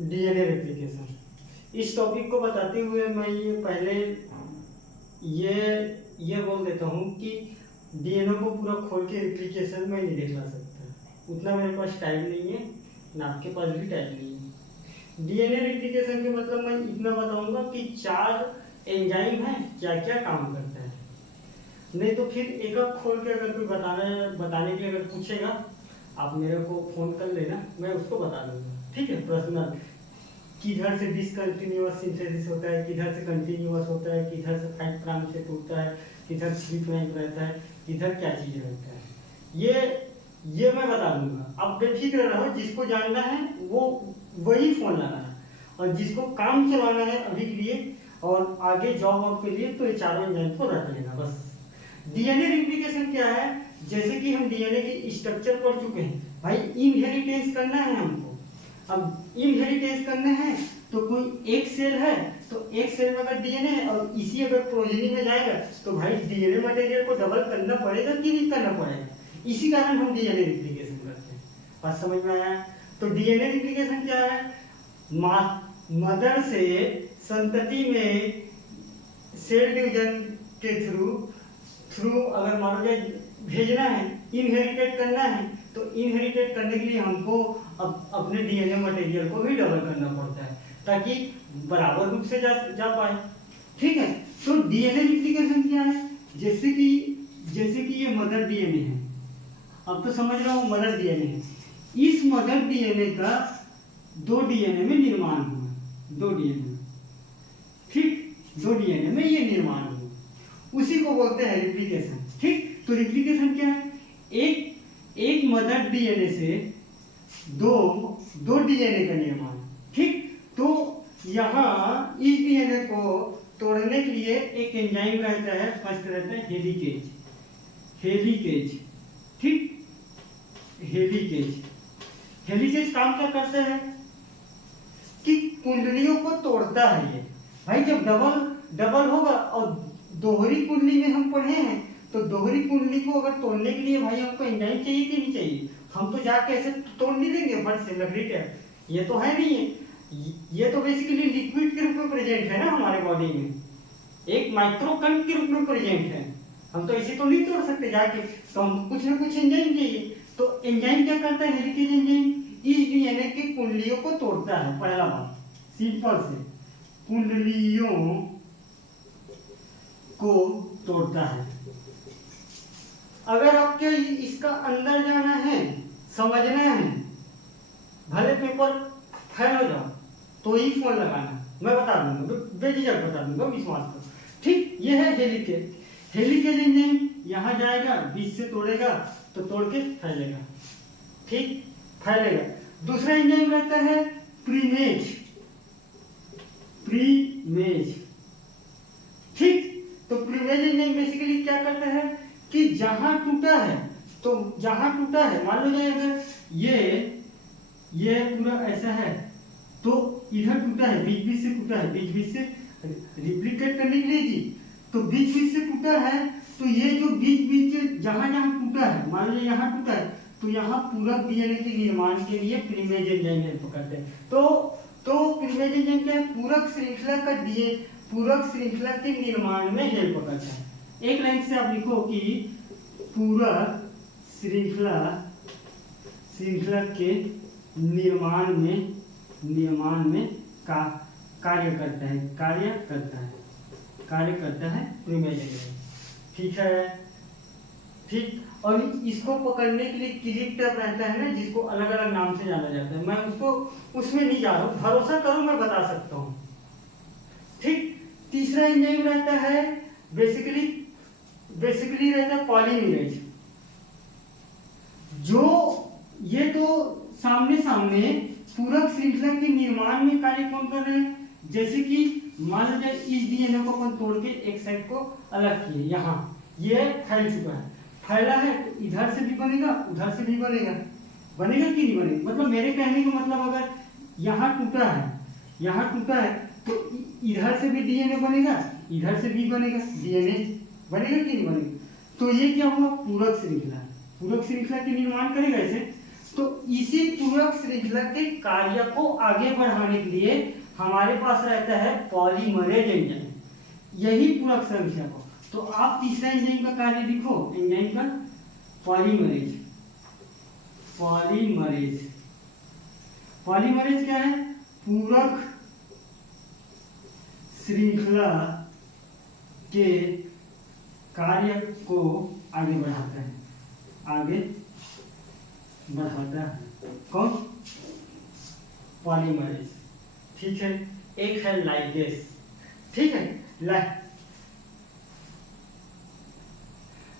DNA replication. इस topic को बताते हुए मैं ये पहले ये बोल देता हूँ कि डीएनए को पूरा खोल के रेप्लिकेशन में नहीं दिखला सकता, उतना मेरे पास टाइम नहीं है, ना आपके पास भी टाइम नहीं है। डीएनए रेप्लिकेशन के मतलब मैं इतना बताऊंगा कि 4 एंजाइम है, क्या क्या काम करता है। नहीं तो फिर एक एक खोल के अगर कोई बताने के लिए अगर पूछेगा, आप मेरे को फोन कर लेना, मैं उसको बता दूंगा, ठीक है। पर्सनल किधर से डिसकंटिन्यूअस सिंथेसिस होता है, किधर से कंटिन्यूअस होता है, किधर से 5 प्राइम से टूटता है, किधर 3 प्राइम रहता है, किधर क्या चीज़ रहता है, ये मैं बता दूंगा। अब बेफिक्र रहो, जिसको जानना है वो वही फोन लगाना, और जिसको काम चलाना है अभी के लिए और आगे जॉब के लिए, तो ये 4 एंजाइम को रख लेना बस। डीएनए रेप्लिकेशन क्या है? जैसे कि हम डीएनए की स्ट्रक्चर पढ़ चुके हैं भाई, इनहेरिटेंस करना है हमको। अब इनहेरिटेंस करना है तो कोई एक सेल है, तो एक सेल में अगर डीएनए है और इसी अगर प्रोजेनी में जाएगा, तो भाई डीएनए मटेरियल को डबल करना पड़ेगा कि नहीं करना पड़ेगा। इसी कारण हम डीएनए रेप्लिकेशन करते हैं। बात समझ में आया? तो डीएनए रेप्लिकेशन क्या है? मदर से संतति में सेल डिवीजन के थ्रू अगर मान लो भेजना है, इनहेरिटेट करना है, तो इनहेरिटेट करने के लिए हमको अपने डीएनए मटेरियल को भी डबल करना पड़ता है, ताकि बराबर रूप से जा पाए, ठीक है। तो डीएनए रेप्लिकेशन क्या है? जैसे कि ये मदर डीएनए है, अब तो समझ रहा हूँ मदर डीएनए है। इस मदर डीएनए का 2 डीएनए में निर्माण हुआ, 2 डीएनए, ठीक, 2 डीएनए में ये निर्माण हुआ, उसी को बोलते हैं रेप्लिकेशन, ठीक। तो रेप्लिकेशन क्या है? एक मदर डीएनए से दो डीएनए का निर्माण, ठीक। तो यहाँ इस डीएनए को तोड़ने के लिए एक एंजाइम रहता है, फर्स्ट रहता है हेलिकेज, ठीक। हेलिकेज काम क्या करता है कि कुंडलियों को तोड़ता है। ये भाई जब डबल होगा, और दोहरी कुंडली में हम पढ़े हैं, तो दोहरी कुंडली को अगर तोड़ने के लिए भाई हमको एंजाइम चाहिए कि नहीं चाहिए? हम तो जाके ऐसे तोड़ नहीं देंगे फट से, लकड़ी का ये तो है नहीं है, ये तो बेसिकली लिक्विड के रूप में प्रेजेंट है ना हमारे बॉडी में, एक माइक्रोकण के रूप में प्रेजेंट है। हम तो ऐसे तो नहीं तोड़ सकते जाके, तो हम कुछ ना कुछ एंजाइम चाहिए। तो एंजाइम क्या करता है? हेलिकेज एंजाइम इस डीएनए की कुंडलियों को तोड़ता है। पहला बात सिंपल से, कुंडलियों को तोड़ता है। अगर आपके इसका अंदर जाना है, समझना है, भले पेपर फेल हो जाओ तो ही फोन लगाना, मैं बता दूंगा, बेझिझक बता दूंगा, विश्वास करो, ठीक। ये है हेलिकेज एंजाइम, यहाँ जाएगा, बीच से तोड़ेगा तो तोड़ के फैलेगा, ठीक, फैलेगा। दूसरा एंजाइम रहता है प्रीमेज, ठीक। तो प्रीमेज एंजाइम बेसिकली क्या करता है कि जहां टूटा है, मान लो अगर ये पूरा ऐसा है, तो इधर टूटा है, बीच से टूटा है, बीच से रिप्लिकेट करने के लिए जी, तो बीच से टूटा है, तो ये जो बीच जहां टूटा है, मान लो यहाँ टूटा है, तो यहाँ पूरक डीएनए के निर्माण के लिए प्रीमेज एंजाइम हेल्प करते हैं। तो प्रीमेज एंजाइम क्या है? पूरक श्रृंखला के निर्माण में हेल्प करता है। एक लाइन से आप लिखो कि पूरक श्रृंखला के निर्माण में कार्य करता है प्रीमेज एंजाइम, ठीक है, ठीक। और इसको पकड़ने के लिए क्लिप टेप रहता है ना, जिसको अलग अलग नाम से जाना जाता है, मैं उसमें नहीं जा रहा हूँ, भरोसा करो मैं बता सकता हूँ, ठीक। तीसरा एंजाइम रहता है बेसिकली रहता है पॉलीमरेज, जो ये तो सामने पूरक श्रृंखला के निर्माण में कार्य कौन कर रहे हैं? जैसे कि मान लो इस डीएनए को अपन तोड़ के एक साइड को अलग किए, यहाँ ये फैल चुका है, फैला है, तो इधर से भी बनेगा, उधर से भी बनेगा कि नहीं बनेगा? मतलब मेरे कहने का मतलब, अगर यहाँ टूटा है तो इधर से भी डीएनए बनेगा, इधर से भी बनेगा, डीएनए बनेगा कि नहीं बनेगा? तो ये क्या हुआ? पूरक श्रृंखला के निर्माण करेगा ऐसे। तो इसी पूरक श्रृंखला के कार्य को आगे बढ़ाने के लिए हमारे पास रहता है पॉलीमरेज एंजाइम, यही पूरक श्रृंखला को। तो आप तीसरा एंजाइम का कार्य लिखो, एंजाइम का पॉलीमरेज। पॉलीमरेज, पॉलीमरेज क्या है? पूरक श्रृंखला के कार्य को आगे बढ़ाता है, आगे बढ़ाता है। कौन? पॉलीमरेज। ठीक है। एक है लाइगेस। ठीक है,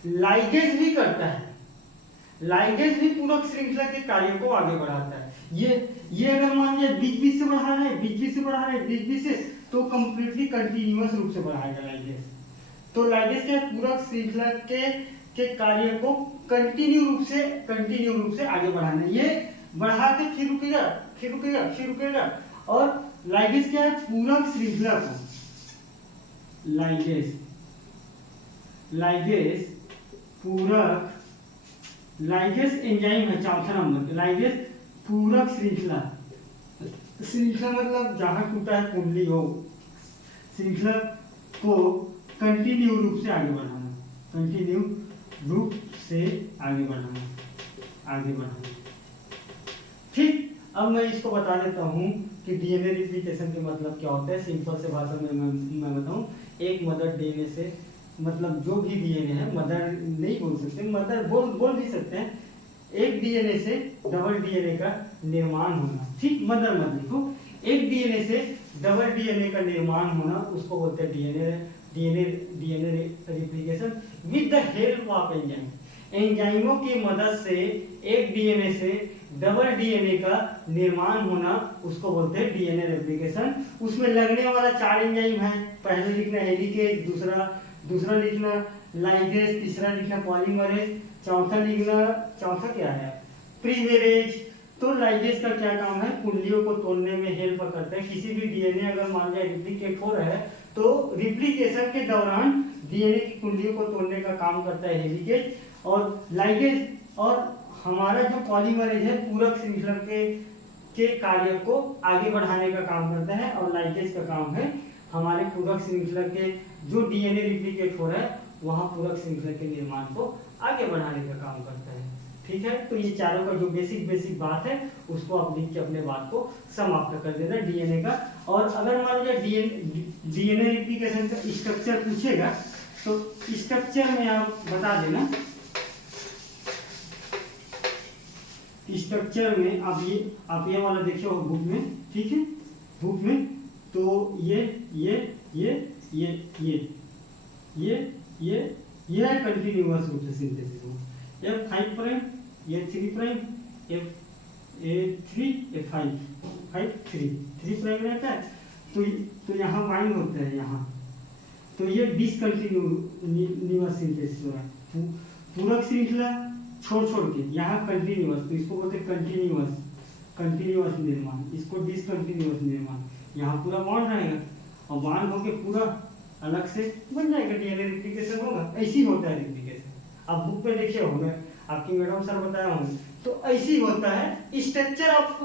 लाइगेस भी करता है, लाइगेस भी पूरक श्रृंखला के कार्य को आगे बढ़ाता है। ये अगर मान लिया बीच बीच से बढ़ा रहे हैं, बीच बीच से बढ़ा रहे हैं, बीच बीच से, तो कंप्लीटली कंटिन्यूअस रूप से बढ़ाएगा लाइगेस। तो लाइगेस क्या? पूरक श्रृंखला के कार्य को कंटिन्यू रूप से आगे बढ़ाना। ये बढ़ा के फिर रुकेगा, फिर रुकेगा, फिर रुकेगा। और लाइगेस क्या है? पूरक श्रृंखला को, लाइगेस पूरक, लाइगेस एंजाइम है चौथा नंबर। लाइगेस पूरक श्रृंखला, श्रृंखला मतलब जहां टूटा है कुंडली हो, श्रृंखला को कंटिन्यू रूप से आगे बढ़ाना, कंटिन्यू रूप से आगे बढ़ाना। ठीक, अब मैं इसको बता देता हूँ कि डीएनए रिप्लिकेशन के मतलब क्या होता है। सिंपल से भाषा में मैं बताऊँ, एक मदर डीएनए से, मतलब जो भी डीएनए है, मदर नहीं बोल सकते, मदर बोल भी सकते हैं। एक डीएनए से डबल डीएनए का निर्माण होना। ठीक, मदर मत लिखो, एक डीएनए से डबल डीएनए का निर्माण होना, उसको बोलते हैं DNA replication with the help of enzyme. एंजाइमों की मदद से एक डीएनए से डबल डीएनए का निर्माण होना, उसको बोलते हैं डीएनए रेप्लिकेशन। उसमें लगने वाला 4 एंजाइम है। पहले लिखना हेलिकेज, दूसरा लिखना लाइगेस, तीसरा लिखना पॉलीमरेज, चौथा क्या है? प्रीमेरेज। तो लाइगेस का क्या काम है? कुंडलियों को तोड़ने में हेल्प करता है। किसी भी डीएनए अगर मान लिया रिप्लिकेट हो रहा है, तो रिप्लिकेशन के दौरान डीएनए की कुंडलियों को तोड़ने का काम करता है हेलिकेज। और लाइगेस और हमारा जो पॉलीमरेज है पूरक श्रृंखला के कार्य को आगे बढ़ाने का काम करता है। और लाइगेस का काम है हमारे पूरक श्रृंखला के जो डीएनए रिप्लिकेट हो रहा है वहां पूरक श्रृंखला के निर्माण को आगे बढ़ाने का काम करता है। ठीक है, तो ये चारों का जो बेसिक बात है उसको आप लिख के अपने बात को समाप्त कर देना डीएनए का। और अगर मान लीजिए डीएनए रिप्लिकेशन का स्ट्रक्चर पूछेगा तो स्ट्रक्चर में आप बता देना। स्ट्रक्चर में आप ये वाला देखिए बुक में, ठीक है, बुक में तो ये कंटिन्यूअस रूप से सिंथेसिस हो। F5 prime, F3 prime, F3, F5 3 prime रहता है। तो यहाँ बाइंड होता है यहाँ, तो ये डिसकंटिन्यूअस सिंथेसिस हो रहा है। पूरक श्रृंखला छोड़ के यहाँ कंटिन्यूअस, तो इसको बोलते हैं कंटिन्यूअस निर्माण, इसको डिसकंटिन्यूअस निर्माण। यहाँ पूरा बॉन्ड रहेगा और बॉन्ड होके पूरा अलग से बन जाएगा, डीएनए रिप्लिकेशन होगा। ऐसी होता है रिप्लिकेशन। आप बुक में देखिए होंगे, आपकी मैडम सर बताया होंगे, तो ऐसी होता है स्ट्रक्चर ऑफ।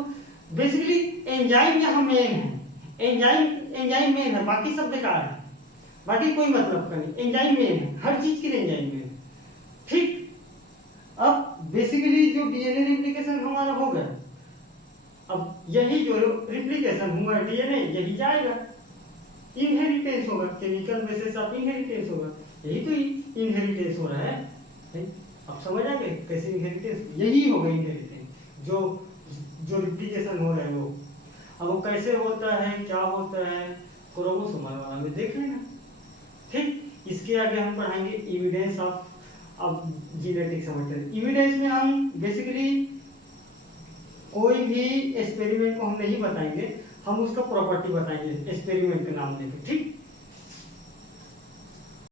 बेसिकली एंजाइम यहाँ मेन है, एंजाइम मेन है, बाकी सब बेकार है, बाकी कोई मतलब का नहीं। एंजाइम मेन है, हर चीज के लिए एंजाइम मेन है। ठीक, अब बेसिकली जो डीएनए रिप्लिकेशन हमारा हो गया, अब यही जो रिप्लिकेशन हुआ डीएनए यही जाएगा, इनहेरिटेंस होगा, केमिकल बेसिस ऑफ इनहेरिटेंस होगा। यही तो इनहेरिटेंस हो रहा है। अब समझ आ गए कैसे इनहेरिटेंस? यही होगा इनहेरिटेंस, जो रिप्लिकेशन हो रहा है वो। अब वो कैसे होता है, क्या होता है, क्रोमोसोमल वाला में देख लेना। ठीक, इसके आगे हम पढ़ाएंगे एविडेंस ऑफ जीनेटिक समझते। एविडेंस में हम बेसिकली कोई भी एक्सपेरिमेंट को हम नहीं बताएंगे, हम उसका प्रॉपर्टी बताएंगे एक्सपेरिमेंट के नाम लेके। ठीक,